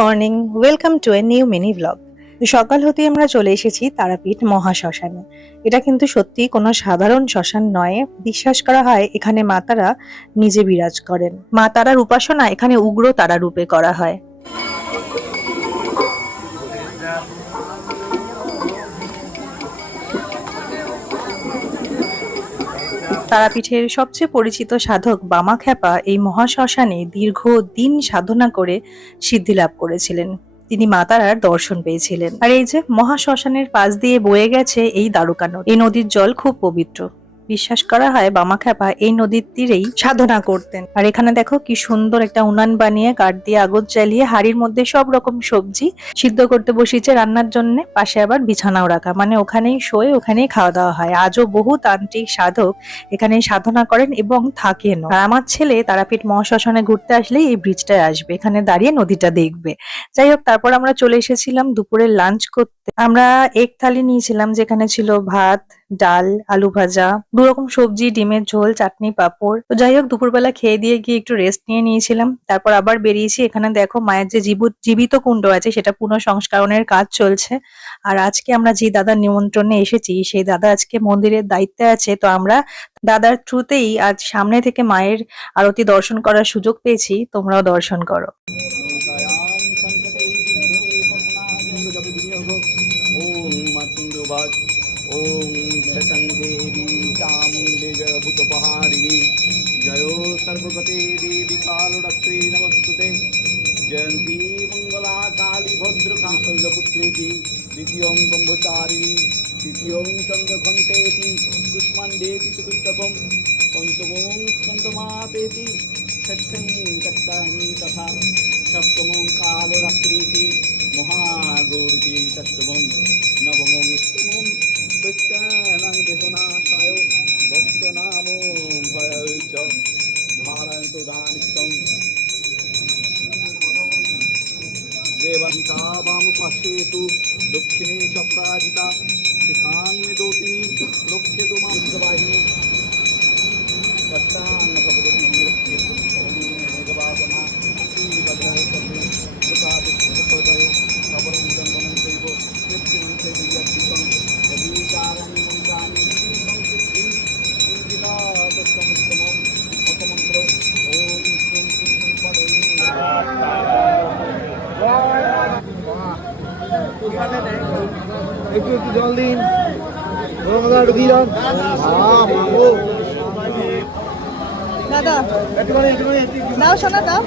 Morning, welcome to a new mini blog. সকাল হতে আমরা চলে এসেছি তারাপীঠ মহাশ্মশানে। এটা কিন্তু সত্যি কোনো সাধারণ শ্মশান নয়। বিশ্বাস করা হয় এখানে মা তারা নিজে বিরাজ করেন। মা তারার উপাসনা এখানে উগ্র তারা রূপে করা হয়। তারাপীঠের সবচেয়ে পরিচিত সাধক বামাখ্যাপা এই মহাশ্মশানে দীর্ঘদিন সাধনা করে সিদ্ধি লাভ করেছিলেন। তিনি মা তারার দর্শন পেয়েছিলেন। আর এই যে মহাশ্মশানের পাশ দিয়ে বয়ে গেছে এই দ্বারকা নদী। এই নদীর জল খুব পবিত্র। বিশ্বাস করা হয় বামাখ্যাপা এই নদীর তীরেই সাধনা করতেন। আর এখানে দেখো কি সুন্দর একটা উনান বানিয়ে কাঠ দিয়ে আগুন জ্বালিয়ে হাড়ির মধ্যে সব রকম সবজি সিদ্ধ করতে বসিয়েছে রান্নার জন্য। পাশে আবার বিছানাও রাখা, মানে ওখানেই শোয়ে ওখানেই খাওয়া দাওয়া হয়। আজও বহু তান্ত্রিক সাধক এখানে সাধনা করেন এবং থাকেনও। আর আমার ছেলে তারাপীঠ মহাশ্মশানে ঘুরতে আসলেই এই ব্রিজটায় আসবে, এখানে দাঁড়িয়ে নদীটা দেখবে। যাই হোক, তারপর আমরা চলে এসেছিলাম দুপুরের লাঞ্চ করতে। আমরা এক থালি নিয়েছিলাম, যেখানে ছিল ভাত, ডাল, আলু ভাজা, দু রকম সবজি, ডিমের ঝোল, চাটনি, পাঁপড়। তো যাই হোক, দুপুরবেলা খেয়ে দিয়ে গিয়ে একটু রেস্ট নিয়ে নিয়েছিলাম। তারপর আবার বেরিয়েছি। এখানে দেখো মায়ের যে জীবিত কুণ্ড আছে সেটা পুনঃসংস্করণের কাজ চলছে। আর আজকে আমরা যে দাদার নিমন্ত্রণে এসেছি সেই দাদা আজকে মন্দিরের দায়িত্বে আছে। তো আমরা দাদার থ্রুতেই আজ সামনে থেকে মায়ের আরতি দর্শন করার সুযোগ পেয়েছি। তোমরাও দর্শন করো। ओम शतं देवी चामुंडे जय भूतपहारिणी जयो सर्वगते देवी कालरात्रि नमस्तुते जयंती मंगला काली भद्रकाली शैलपुत्रेति द्वितीयं ब्रह्मचारिणी तृतीयं चंद्रघंटेति कुष्मांडेति चतुर्थकं पंचमं स्कंदमापेति षष्ठं चक्राणि तथा सप्तमं कालरात्रिति महागौरीति षष्ठमं नवमं स्तमं विज्ञानं विघ्नाशाय भक्तनामो भयच धारयन्तु दानितं देवजिता वामुपश्येतु दक्षिणे च पराजिता शिखान्मे दोतिनी लोक्यतु मां जवाहिनी पश्चान्नभवति वीरक्षेतु मेघवासना श्रीभद्रसर्वे कृतादित्यपदयो नवरं चन्दनं चैव मृत्युं चैव यद्धितं यदीचाराणि मन्त्राणि संसिद्धिं कुञ्जितादत्तमुत्तमं मतमन्त्र ॐ श्रीं श्रीं पदये একটু জল দিন, ঢুকিয়ে দাও। দাদা দাও, শোনা দাও।